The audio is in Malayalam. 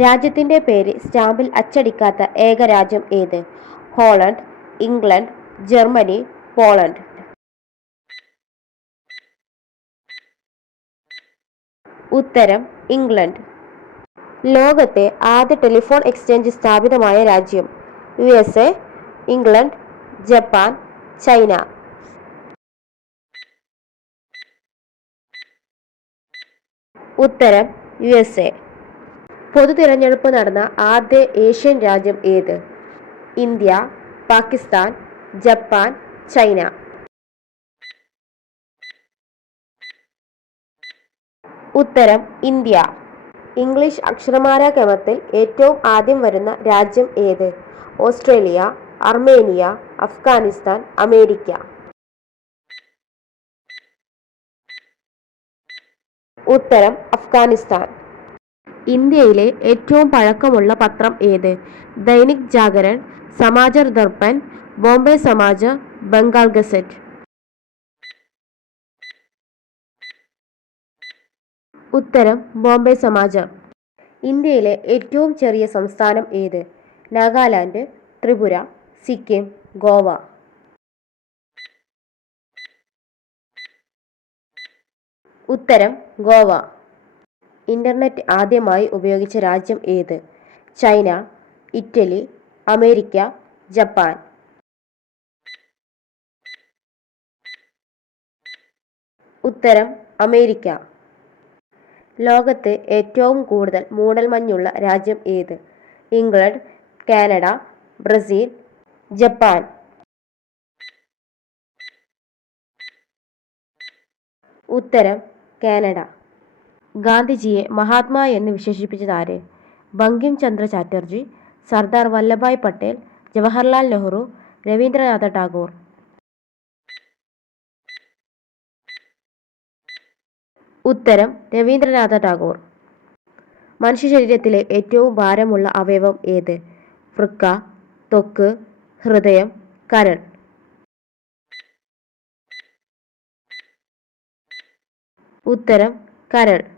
രാജ്യത്തിന്റെ പേര് സ്റ്റാമ്പിൽ അച്ചടിക്കാത്ത ഏക രാജ്യം ഏത്? Holland, England, Germany, Poland. ഉത്തരം ഇംഗ്ലണ്ട്. ലോകത്തെ ആദ്യ ടെലിഫോൺ എക്സ്ചേഞ്ച് സ്ഥാപിതമായ രാജ്യം? USA, England, Japan, China. ഉത്തരം USA. പൊതു തിരഞ്ഞെടുപ്പ് നടന്ന ആദ്യ ഏഷ്യൻ രാജ്യം ഏത്? India, Pakistan, Japan, China. ഉത്തരം ഇന്ത്യ. ഇംഗ്ലീഷ് അക്ഷരമാലാ ക്രമത്തിൽ ഏറ്റവും ആദ്യം വരുന്ന രാജ്യം ഏത്? Australia, Armenia, Afghanistan, America. ഉത്തരം അഫ്ഗാനിസ്ഥാൻ. ഇന്ത്യയിലെ ഏറ്റവും പഴക്കമുള്ള പത്രം ഏത്? ദൈനിക് ജാഗരൺ, സമാചർ ദർപ്പൺ, ബോംബെ സമാജ്, ബംഗാൾ ഗസറ്റ്. ഉത്തരം ബോംബെ സമാജ്. ഇന്ത്യയിലെ ഏറ്റവും ചെറിയ സംസ്ഥാനം ഏത്? നാഗാലാൻഡ്, ത്രിപുര, സിക്കിം, ഗോവ. ഉത്തരം ഗോവ. ഇന്റർനെറ്റ് ആദ്യമായി ഉപയോഗിച്ച രാജ്യം ഏത്? China, Italy, America, Japan. ഉത്തരം അമേരിക്ക. ലോകത്ത് ഏറ്റവും കൂടുതൽ മൂടൽമഞ്ഞുള്ള രാജ്യം ഏത്? England, Canada, Brazil, Japan. ഉത്തരം കാനഡ. ഗാന്ധിജിയെ മഹാത്മാ എന്ന് വിശേഷിപ്പിച്ചതാര്? ബങ്കിം ചന്ദ്ര ചാറ്റർജി, സർദാർ വല്ലഭായ് പട്ടേൽ, ജവഹർലാൽ നെഹ്റു, രവീന്ദ്രനാഥ ടാഗോർ. ഉത്തരം രവീന്ദ്രനാഥ ടാഗോർ. മനുഷ്യ ശരീരത്തിലെ ഏറ്റവും ഭാരമുള്ള അവയവം ഏത്? വൃക്ക, ത്വക്ക്, ഹൃദയം, കരൾ. ഉത്തരം കരൾ.